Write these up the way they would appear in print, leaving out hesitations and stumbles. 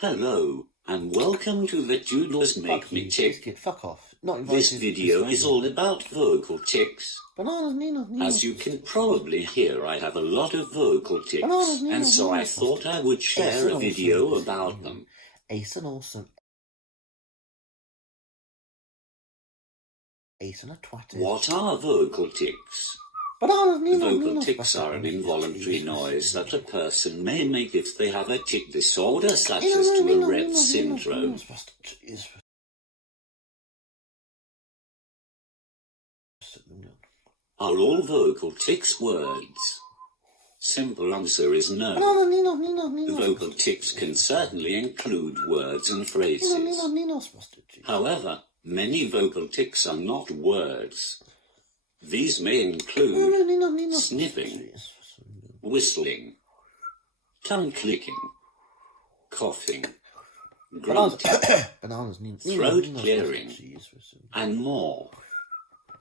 Hello, and welcome to the Tudors Make Me Tick. Fuck off. Not this video is all about vocal tics. Bananas. As you can probably hear, I have a lot of vocal tics, and so I thought I would share a video about them. Ace and awesome. Ace and a twat. What are vocal tics? Bananas, Vocal tics are an involuntary noise that a person may make if they have a tic disorder such as Tourette syndrome. Are all vocal tics words? Simple answer is no. Vocal tics can certainly include words and phrases. However, many vocal tics are not words. These may include sniffing, whistling, tongue clicking, coughing, grunting, throat clearing, and more.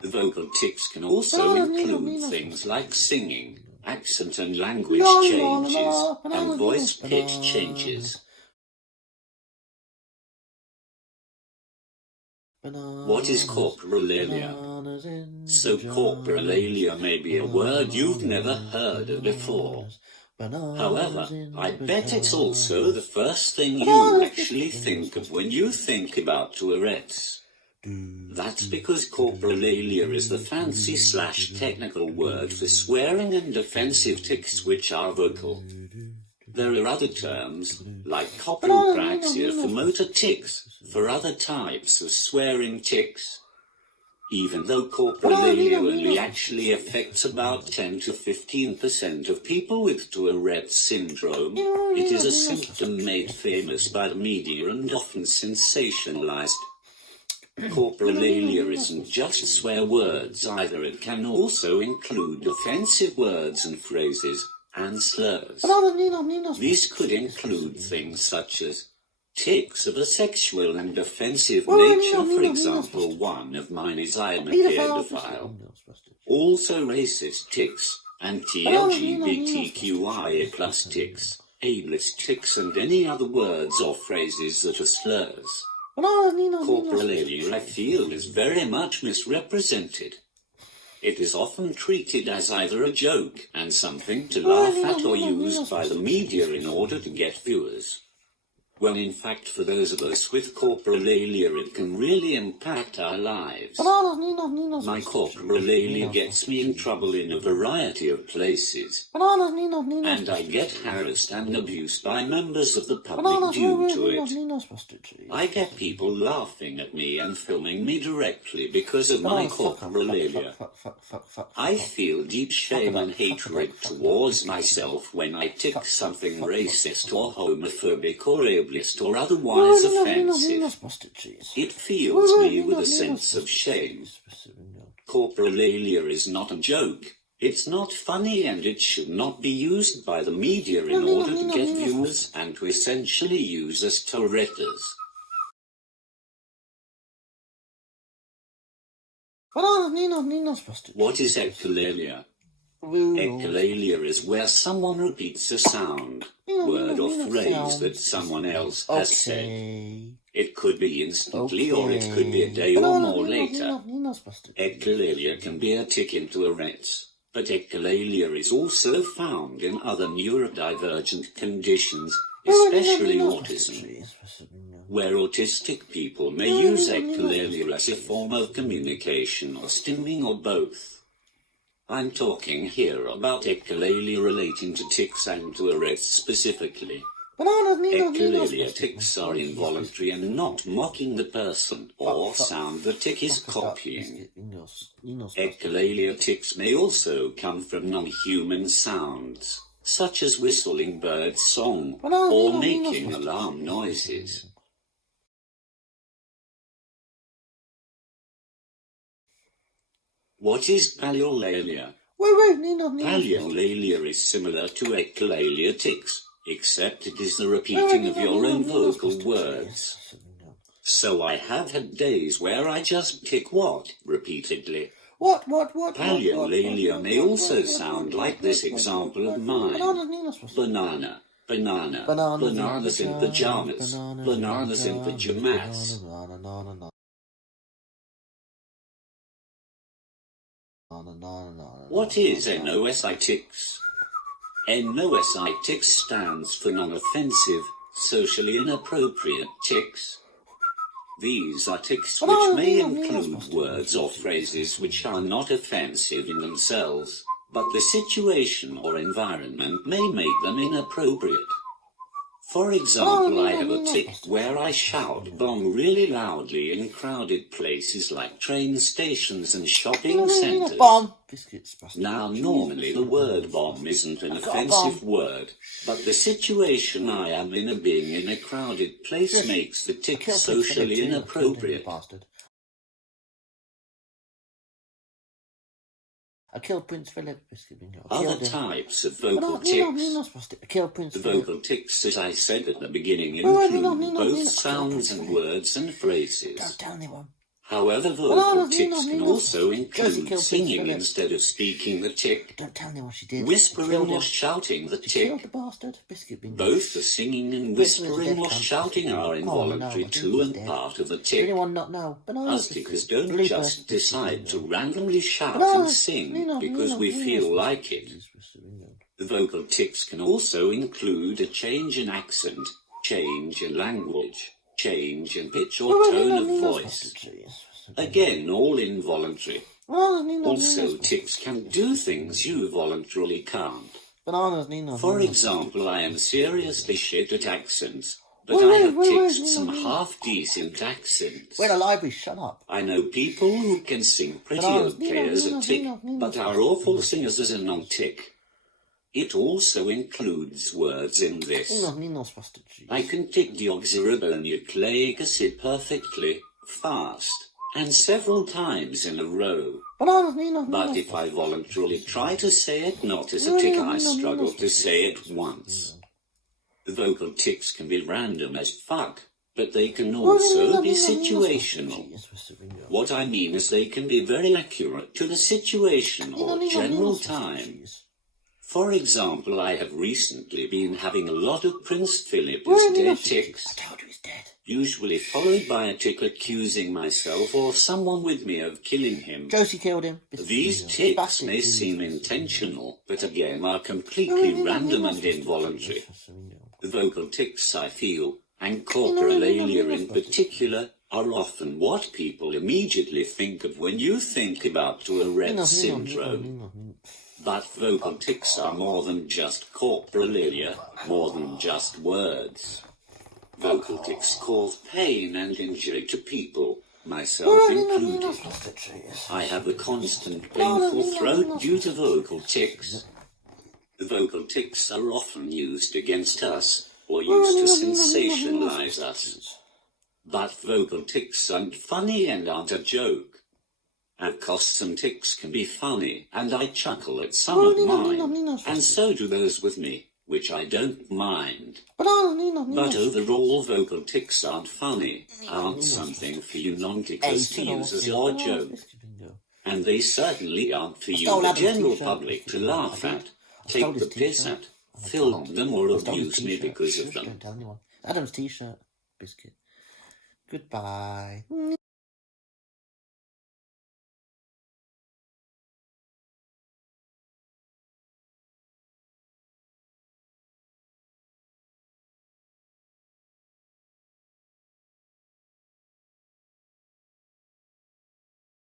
The vocal tics can also include things like singing, accent and language changes, and voice pitch changes. What is coprolalia? So coprolalia may be a word you've never heard of before. However, I bet it's also the first thing you actually think of when you think about Tourette's. That's because coprolalia is the fancy/technical word for swearing and offensive tics which are vocal. There are other terms, like coprolalia for motor tics, for other types of swearing tics. Even though coprolalia only actually affects about 10 to 15% of people with Tourette syndrome, it is a symptom made famous by the media and often sensationalized. Coprolalia isn't just swear words either, it can also include offensive words and phrases, and slurs. These could include things such as tics of a sexual and offensive nature, for example, one of mine is I am a pedophile. Also racist tics, anti-LGBTQIA+ tics, ableist tics, and any other words or phrases that are slurs. Coprolalia, I feel, is very much misrepresented. It is often treated as either a joke and something to laugh at or used by the media in order to get viewers. When in fact for those of us with coprolalia it can really impact our lives. My coprolalia gets me in trouble in a variety of places, and I get harassed and abused by members of the public due to it. I get people laughing at me and filming me directly because of my coprolalia. I feel deep shame and hatred towards myself when I tic something racist or homophobic or ableist or otherwise offensive. It fills me with a sense of shame. Coprolalia is not a joke. It's not funny, and it should not be used by the media in order to get viewers and to essentially use us Touretters. What is echolalia? Echolalia is where someone repeats a sound, word or phrase that someone else has said. It could be instantly or it could be a day or more later. Echolalia can be a tic in Tourette's, but echolalia is also found in other neurodivergent conditions, especially autism, where autistic people may use echolalia as a form of communication or stimming or both. I'm talking here about echolalia relating to tics and Tourette's specifically. Echolalia tics are involuntary and not mocking the person or sound the tic is copying. Echolalia tics may also come from non-human sounds, such as whistling bird song or making alarm noises. What is palilalia? Palilalia is similar to echolalia tics, except it is the repeating of your own vocal words. So I have had days where I just tic what repeatedly. Palilalia may also sound like this example of mine. Banana, banana, bananas in pajamas, bananas in pajamas. What is NOSI-Tics? NOSI-Tics stands for non-offensive, socially inappropriate tics. These are tics which may include words or phrases which are not offensive in themselves, but the situation or environment may make them inappropriate. For example, I have a tic where I shout "bong" really loudly in crowded places like train stations and shopping centres. Now, normally the word "bomb" isn't an offensive word, but the situation I am in of being in a crowded place makes the tic socially inappropriate. I killed Prince Philip. Other types of vocal tics. The vocal tics, as I said at the beginning, include both sounds and words and phrases. Don't tell anyone. However, vocal tics can also include singing instead of speaking the tic, Don't tell anyone she did. whispering or shouting the Killed tic. the bastard. Biscuit bingo. Both the singing and whispering or shouting are involuntary too and part of the Does tic. anyone not know? Us tickers don't just decide to randomly shout and sing because we feel like it. The vocal tics can also include a change in accent, change in language, change in pitch or tone of voice. Again, all involuntary. Also, tics can do things you voluntarily can't. For example, I am seriously shit at accents, but I have tics some half-decent accents. We're in a library, shut up. I know people who can sing pretty okay as a tic, but are awful singers as a non-tic. It also includes words in this. I can tic deoxyribonucleic perfectly, fast, and several times in a row. But if I voluntarily try to say it not as a tic, I struggle to say it once. The vocal tics can be random as fuck, but they can also be situational. What I mean is they can be very accurate to the situation or general time. For example, I have recently been having a lot of Prince Philip is dead tics, usually followed by a tic accusing myself or someone with me of killing him. Josie killed him. These tics may seem intentional, but again are completely random and involuntary. The vocal tics, I feel, and coprolalia in particular, are often what people immediately think of when you think about Tourette syndrome. But vocal tics are more than just coprolalia, more than just words. Vocal tics cause pain and injury to people, myself included. I have a constant painful throat due to vocal tics. The vocal tics are often used against us, or used to sensationalize us. But vocal tics aren't funny and aren't a joke. Of course, some tics can be funny, and I chuckle at some of mine, and so do those with me, which I don't mind. But overall, vocal tics aren't funny, aren't something for you non-tickers to use as your joke. And they certainly aren't for you, the general public, to laugh at, take the piss at, film them or abuse me because of them. Adam's t-shirt, Biscuit. Goodbye.